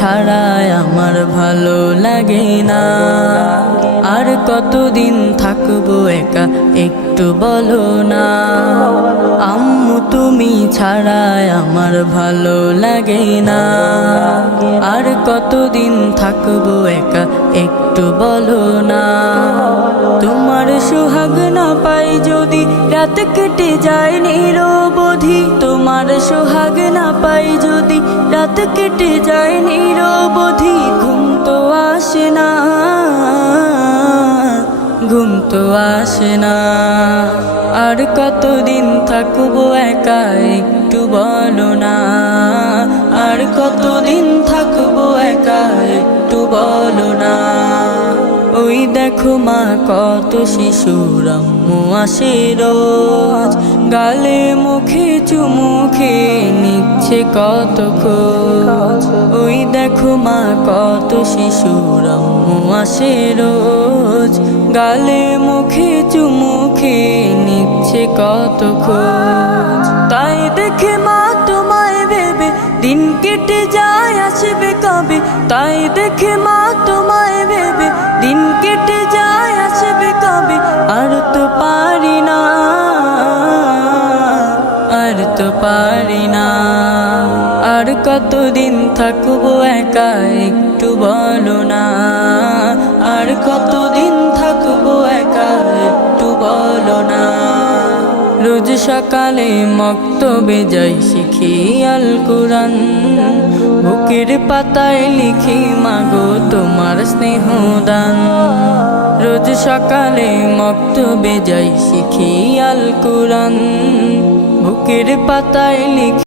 ছাড়াই আমার ভালো লাগে না। আর কতদিন থাকবো একা একটু বলো না। আম্মু তুমি ছাড়াই আমার ভালো লাগে না। আর কতদিন থাকবো একা একটু বলো না। তোমার সোহাগ না পাই যদি রাত কেটে যায় নিরবধি। তোমার সোহাগ না পাই যদি রাত কেটে যায় নিরবধি। ঘুম তো আসে না, ঘুম তো আসে না। আর কতদিন থাকবো একা একটু বলো না। আর কতদিন থাকবো একা একটু বলো না। ওই দেখো মা কত শিশুর আম্মু আসে রোজ। গালে মুখে চুমু খেয়ে নিচ্ছে কত খোঁজ। ওই দেখো মা কত শিশুর আম্মু আসে রোজ। গালে মুখে চুমু খেয়ে নিচ্ছে কত খোঁজ। তাই দেখে মা তোমায় ভেবে দিন কেটে যায় আসবে কবে। তাই দেখে মা তোমায় ভেবে দিন কেটে যায় আসবে কবে। আর তো পারি না, আর তো পারি না। আর কতদিন থাকবো একা একটু বলো না। আর কতদিন থাকবো একা একটু বলো না। রোজ সকালে মক্তবে যাই শিখি আল কুরআন। বুকের পাতায় লিখি মাগো তোমার স্নেহদান। রোজ সকালে মক্তবে যাই শিখি আল কুরআন। বুকের পাতায় লিখি